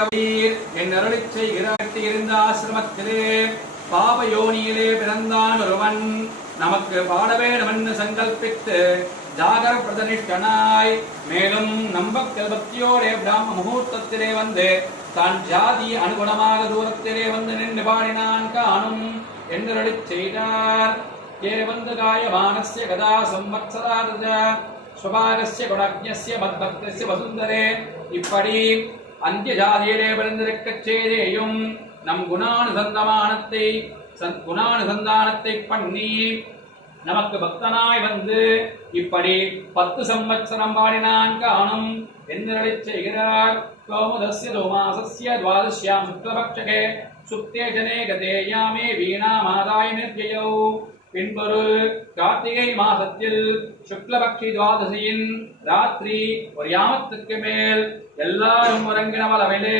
என் அருளிச்சை செய்கிறாட்டி இருந்த ஆசிரமத்திலே பாப யோனியிலே பிறந்தான் ஒருவன். நமக்கு பாட வேண்டுமென்று சங்கல்பித்து ஜாகர பிரதனிஷ்டனாய் மேலும் நம்பக்கல் பக்தியோடே பிராம முகூர்த்தத்திலே வந்து தான் ஜாதி அனுகுணமாக தூரத்திலே வந்து நின்று பாடினான் காணும் என்றருளிச் செய்தார். ஏவந்து காயமானஸ்ய கதா சம்வத்சராத சுபாகசிய குணஜ்ஞஸ்ய மத்பக்தஸ்ய வசுந்தரே. இப்படி அந்தியஜாதியிலே பிறந்திருக்கச் செய்தேயும் நம் குணானுசந்தமானத்தை குணானுசந்தானத்தை பண்ணி நமக்கு பக்தனாய் வந்து இப்படி பத்து சம்பத்சரம் பாடினான் காணும். என்று செய்கிறார் கௌமுதஸ்ய தோமாசஸ்ய துவாதசியாம் சுக்லபக்ஷகே சுக்தே ஜனே கதே யாமே வீணா மாதாய் நிர்ஜயௌ. பின்பொரு கார்த்திகை மாசத்தில் சுக்லபக்ஷி துவாதசியின் ராத்திரி ஒரு யாமத்துக்கு மேல் எல்லாரும் உறங்கினவளவிலே